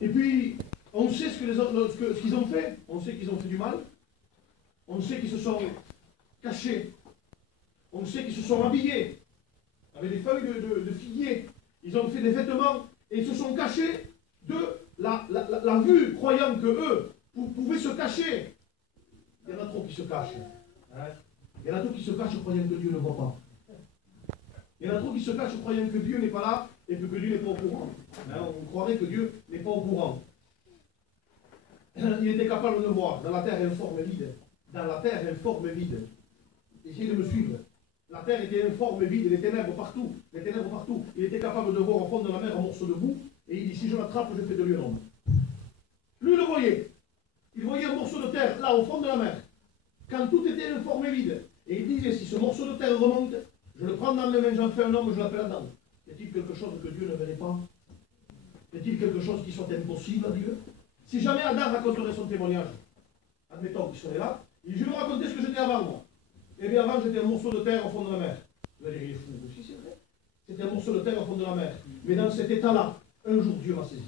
Et puis, on sait ce qu'ils ont fait. On sait qu'ils ont fait du mal. On sait qu'ils se sont cachés. On sait qu'ils se sont habillés avec des feuilles de figuier. Ils ont fait des vêtements et ils se sont cachés de la vue, croyant que eux pouvaient se cacher. Il y en a trop qui se cachent. Il y en a trop qui se cachent croyant que Dieu ne voit pas. Il y en a trop qui se cachent croyant que Dieu n'est pas là et que Dieu n'est pas au courant. On croirait que Dieu n'est pas au courant. Il était capable de voir. Dans la terre, il y a une forme vide. Dans la terre, il y a une forme vide. Essayez de me suivre. La terre était informe, vide, les ténèbres partout. Les ténèbres partout. Il était capable de voir au fond de la mer un morceau de boue. Et il dit, si je l'attrape, je fais de lui un homme. Lui le voyait. Il voyait un morceau de terre, là, au fond de la mer. Quand tout était informe et vide. Et il disait, si ce morceau de terre remonte, je le prends dans mes mains, j'en fais un homme, je l'appelle Adam. Y a-t-il quelque chose que Dieu ne verrait pas? Y a-t-il quelque chose qui soit impossible à Dieu? Si jamais Adam raconterait son témoignage, admettons qu'il serait là, il dit, je vais vous raconter ce que j'étais avant, moi. Eh bien, avant, j'étais un morceau de terre au fond de la mer. Vous allez dire, il est fou. Si, c'est vrai. C'était un morceau de terre au fond de la mer. Mais dans cet état-là, un jour, Dieu m'a saisi.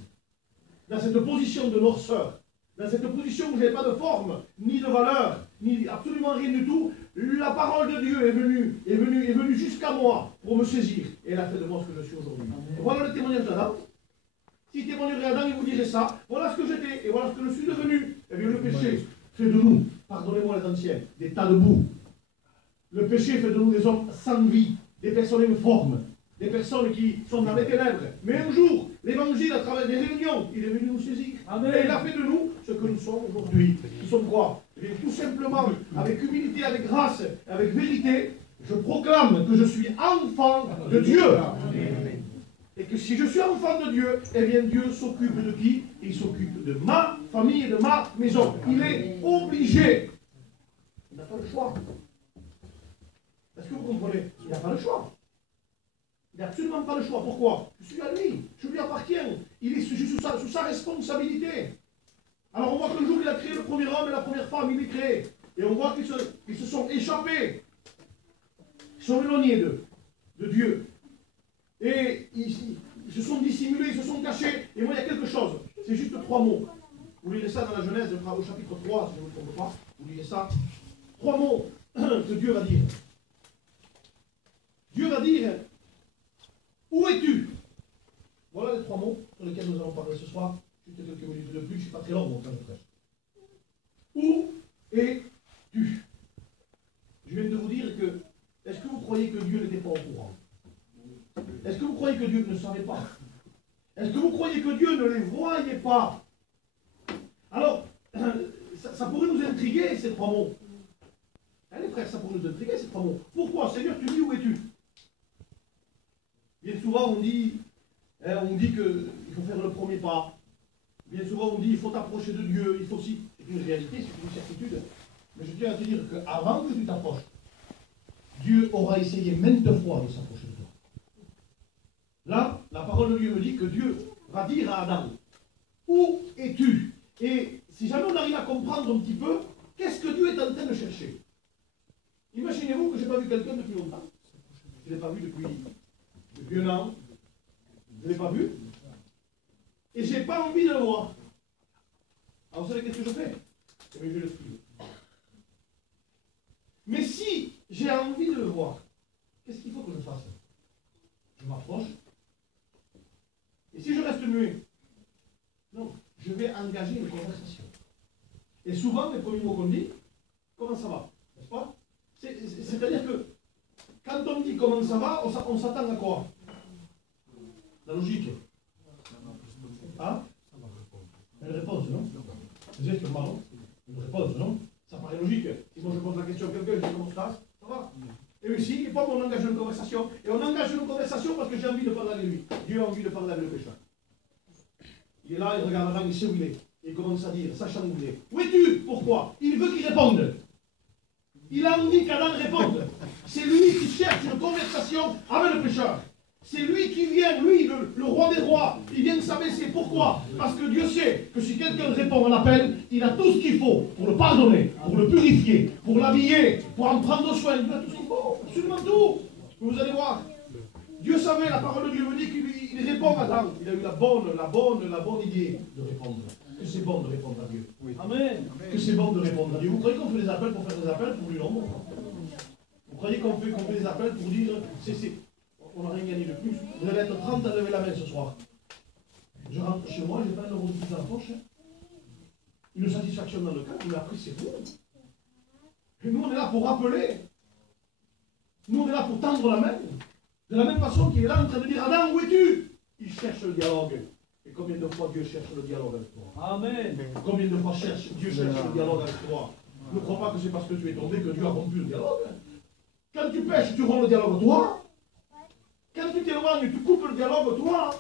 Dans cette position de noirceur, dans cette position où je n'avais pas de forme, ni de valeur, ni absolument rien du tout, la parole de Dieu est venue jusqu'à moi pour me saisir. Et elle a fait de moi ce que je suis aujourd'hui. Voilà le témoignage d'Adam. S'il témoignerait Adam, il vous dirait ça. Voilà ce que j'étais et voilà ce que je suis devenu. Eh bien, le péché fait de nous, pardonnez-moi les anciens, des tas de boue. Le péché fait de nous des hommes sans vie, des personnes informes, des personnes qui sont dans les ténèbres. Mais un jour, l'évangile, à travers des réunions, il est venu nous saisir. Amen. Et il a fait de nous ce que nous sommes aujourd'hui. Nous sommes quoi? Et tout simplement, avec humilité, avec grâce, avec vérité, je proclame que je suis enfant de Dieu. Amen. Et que si je suis enfant de Dieu, eh bien Dieu s'occupe de qui? Il s'occupe de ma famille et de ma maison. Il est obligé. Il n'a pas le choix. Est-ce que vous comprenez? Il n'a pas le choix. Il n'a absolument pas le choix. Pourquoi? Je suis à lui. Je lui appartiens. Il est sous sa responsabilité. Alors on voit que le jour où il a créé le premier homme et la première femme, il les crée. Et on voit qu'ils se sont échappés. Ils sont éloignés de Dieu. Et ils se sont dissimulés, ils se sont cachés. Et moi, il y a quelque chose. C'est juste 3 mots. Vous lirez ça dans la Genèse, au chapitre 3, si je ne me trompe pas. Vous lirez ça. 3 mots que Dieu va dire. Dieu va dire, où es-tu? Voilà les 3 mots sur lesquels nous allons parler ce soir. Juste quelques minutes de plus, je ne suis pas très long mon temps de prêche. Où es-tu? Je viens de vous dire que, est-ce que vous croyez que Dieu n'était pas au courant? Est-ce que vous croyez que Dieu ne savait pas? Est-ce que vous croyez que Dieu ne les voyait pas? Alors, ça pourrait nous intriguer ces 3 mots. Hein, les frères, ça pourrait nous intriguer ces 3 mots. Pourquoi? Seigneur, tu dis où es-tu? Bien souvent, on dit qu'il faut faire le premier pas. Bien souvent, on dit qu'il faut t'approcher de Dieu. Il faut aussi. C'est une réalité, c'est une certitude. Mais je tiens à te dire qu'avant que tu t'approches, Dieu aura essayé maintes fois de s'approcher de toi. Là, la parole de Dieu me dit que Dieu va dire à Adam, où es-tu? Et si jamais on arrive à comprendre un petit peu, qu'est-ce que Dieu est en train de chercher? Imaginez-vous que je n'ai pas vu quelqu'un depuis longtemps. Je ne l'ai pas vu depuis 1 an. Je ne l'ai pas vu. Et je n'ai pas envie de le voir. Alors vous savez qu'est-ce que je fais? Eh bien, je le suis. Mais si j'ai envie de le voir, qu'est-ce qu'il faut que je fasse? Je m'approche. Et si je reste muet? Non, je vais engager une conversation. Et souvent, les premiers mots qu'on dit, comment ça va? N'est-ce pas? C'est-à-dire que quand on dit comment ça va, on s'attend à quoi? La logique. Hein? Une réponse, non? Vous êtes marrant? Une réponse, non? Ça paraît logique. Si moi je pose la question à quelqu'un, je dis comment ça va? Et ici, et pas on engage une conversation. Et on engage une conversation parce que j'ai envie de parler avec lui. Dieu a envie de parler avec le pécheur. Il est là, il regarde avant, il sait où il est. Et il commence à dire, sachant où il est. Où es-tu? Pourquoi? Il veut qu'il réponde. Il a envie qu'Adam réponde. C'est lui qui cherche une conversation avec le pécheur. C'est lui qui vient, lui, le roi des rois. Il vient de s'abaisser. Pourquoi? Parce que Dieu sait que si quelqu'un répond à l'appel, il a tout ce qu'il faut pour le pardonner, pour le purifier, pour l'habiller, pour en prendre soin. Il a tout ce qu'il faut, absolument tout. Vous allez voir. Dieu savait, la parole de Dieu me dit qu'il répond à Adam. Il a eu la bonne idée de répondre. Que c'est bon de répondre à Dieu. Oui. Amen. Que c'est bon de répondre à Dieu. Vous croyez qu'on fait des appels pour faire des appels pour lui? Non. Vous croyez qu'on fait des appels pour dire, on n'a rien gagné de plus. Vous allez être 30 à lever la main ce soir. Je rentre chez moi, je n'ai pas un euro de plus dans la poche. Une satisfaction dans le cœur, mais après c'est vous. Et nous on est là pour rappeler. Nous on est là pour tendre la main. De la même façon qu'il est là en train de dire, Adam, où es-tu? Il cherche le dialogue. Et combien de fois Dieu cherche le dialogue avec toi? Amen. Combien de fois Dieu cherche le dialogue avec toi? Ne crois pas que c'est parce que tu es tombé que Dieu a rompu le dialogue. Quand tu pêches, tu romps le dialogue toi. Quand tu t'éloignes, tu coupes le dialogue toi.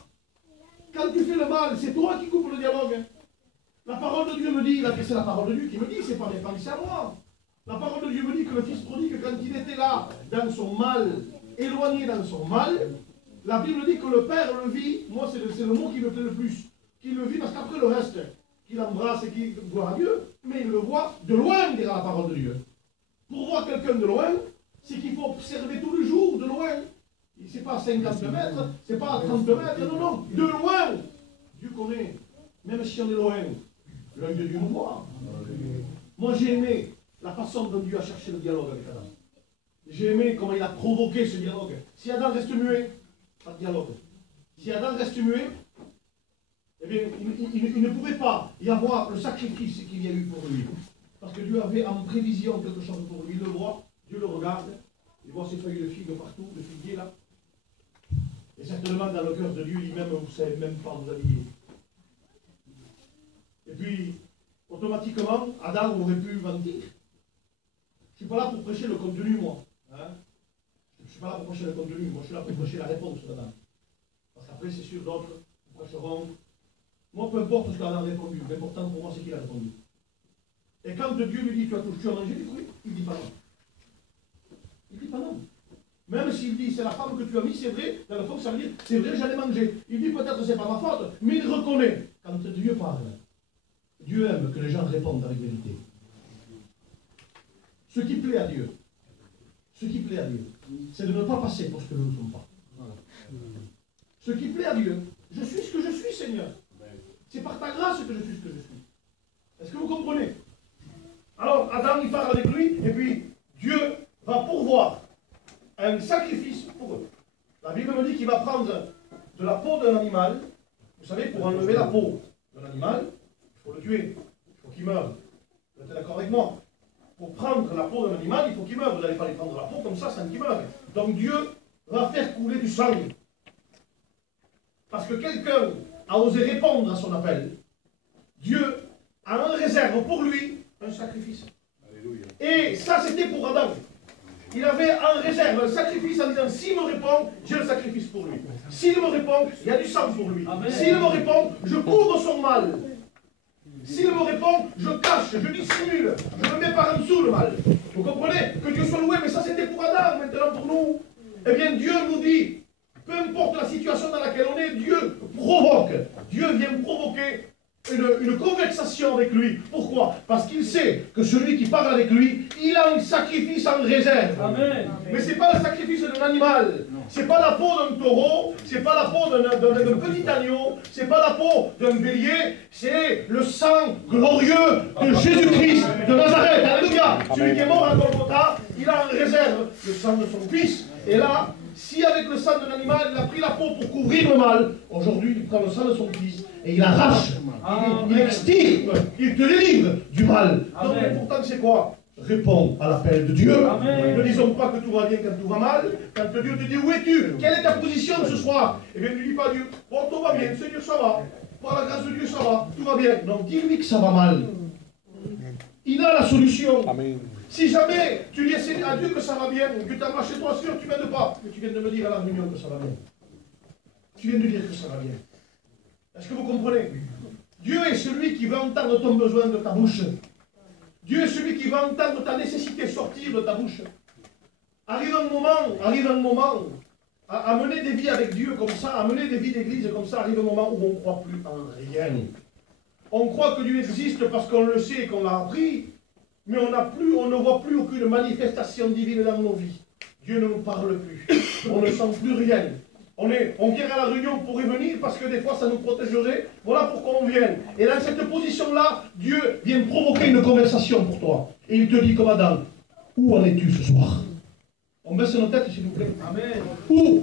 Quand tu fais le mal, c'est toi qui coupes le dialogue. La parole de Dieu me dit, c'est la parole de Dieu qui me dit, c'est pas mes pensées à moi. La parole de Dieu me dit que le fils prodigue, quand il était là, dans son mal, éloigné dans son mal, la Bible dit que le Père le vit, moi c'est le mot qui me plaît le plus, qu'il le vit parce qu'après le reste, qu'il embrasse et qu'il voit à Dieu, mais il le voit de loin, dira la parole de Dieu. Pour voir quelqu'un de loin, c'est qu'il faut observer tous les jours de loin. C'est pas à 50 mètres, c'est pas à 30 mètres, non, de loin. Dieu connaît, même si on est loin, l'œil de Dieu nous voit. Moi j'ai aimé la façon dont Dieu a cherché le dialogue avec Adam. J'ai aimé comment il a provoqué ce dialogue. Si Adam reste muet, pas de dialogue. Si Adam reste muet, eh bien, il ne pouvait pas y avoir le sacrifice qu'il y a eu pour lui. Parce que Dieu avait en prévision quelque chose pour lui. Il le voit, Dieu le regarde, il voit ses feuilles de figues partout, de figuier là. Et certainement dans le cœur de Dieu, lui-même, vous ne savez même pas vous habiller. Et puis, automatiquement, Adam aurait pu mentir. Je ne suis pas là pour prêcher le contenu, moi. Hein? Je ne suis pas là pour prêcher le contenu, moi je suis là pour prêcher la réponse d'Adam. Parce qu'après, c'est sûr, d'autres prêcheront. Moi, peu importe ce qu'Adam a répondu, l'important pour moi, c'est qu'il a répondu. Et quand Dieu lui dit, tu as mangé du fruit, il ne dit pas non. Il ne dit pas non. Même s'il dit, c'est la femme que tu as mis, c'est vrai, dans le fond, ça veut dire, c'est vrai, j'allais manger. Il dit, peut-être c'est pas ma faute, mais il reconnaît. Quand Dieu parle, Dieu aime que les gens répondent avec vérité. Ce qui plaît à Dieu, c'est de ne pas passer pour ce que nous ne sommes pas. Ce qui plaît à Dieu, je suis ce que je suis, Seigneur. C'est par ta grâce que je suis ce que je suis. Est-ce que vous comprenez? Alors, Adam, il parle avec lui, et puis Dieu va pourvoir un sacrifice pour eux. La Bible me dit qu'il va prendre de la peau d'un animal. Vous savez, pour enlever la peau de l'animal, il faut le tuer, il faut qu'il meure. Vous êtes d'accord avec moi? Pour prendre la peau d'un animal, il faut qu'il meure. Vous n'allez pas lui prendre la peau comme ça sans qu'il meure. Donc Dieu va faire couler du sang. Parce que quelqu'un a osé répondre à son appel. Dieu a en réserve pour lui un sacrifice. Alléluia. Et ça, c'était pour Adam. Il avait en réserve un sacrifice en disant, s'il me répond, j'ai le sacrifice pour lui. S'il me répond, il y a du sang pour lui. S'il me répond, je couvre son mal. S'il me répond, je cache, je dissimule, je me mets par en dessous le mal. Vous comprenez? Que Dieu soit loué, mais ça c'était pour Adam, maintenant pour nous. Eh bien, Dieu nous dit, peu importe la situation dans laquelle on est, Dieu provoque. Dieu vient provoquer une conversation avec lui. Pourquoi? Parce qu'il sait que celui qui parle avec lui, il a un sacrifice en réserve. Amen. Mais ce n'est pas le sacrifice d'un animal. Ce n'est pas la peau d'un taureau, ce n'est pas la peau d'un petit agneau, ce n'est pas la peau d'un bélier, c'est le sang glorieux de Jésus-Christ de Nazareth. Alléluia. Celui qui est mort à Golgotha, il a en réserve le sang de son fils. Et là, si avec le sang de l'animal, il a pris la peau pour couvrir le mal, aujourd'hui il prend le sang de son fils et il arrache, il extirpe, il te délivre du mal. Donc l'important c'est quoi? Réponds à l'appel de Dieu. Amen. Ne disons pas que tout va bien quand tout va mal. Quand Dieu te dit où es-tu? Quelle est ta position ce soir? Eh bien ne dis pas à Dieu, bon tout va bien, Seigneur ça va. Par la grâce de Dieu ça va, tout va bien. Non, dis-lui que ça va mal. Il a la solution. Amen. Si jamais tu dis à Dieu que ça va bien, que tu as marché toi sûr, tu ne m'aides pas, mais tu viens de me dire à la réunion que ça va bien. Tu viens de dire que ça va bien. Est-ce que vous comprenez? Dieu est celui qui va entendre ton besoin de ta bouche. Dieu est celui qui va entendre ta nécessité sortir de ta bouche. Arrive un moment, à mener des vies avec Dieu comme ça, à mener des vies d'église comme ça, arrive un moment où on ne croit plus en rien. On croit que Dieu existe parce qu'on le sait et qu'on l'a appris, mais on ne voit plus aucune manifestation divine dans nos vies. Dieu ne nous parle plus. On ne sent plus rien. On vient à la réunion pour y venir parce que des fois ça nous protégerait. Voilà pourquoi on vient. Et dans cette position-là, Dieu vient provoquer une conversation pour toi. Et il te dit comme Adam, où en es-tu ce soir? On baisse nos têtes s'il vous plaît. Amen. Où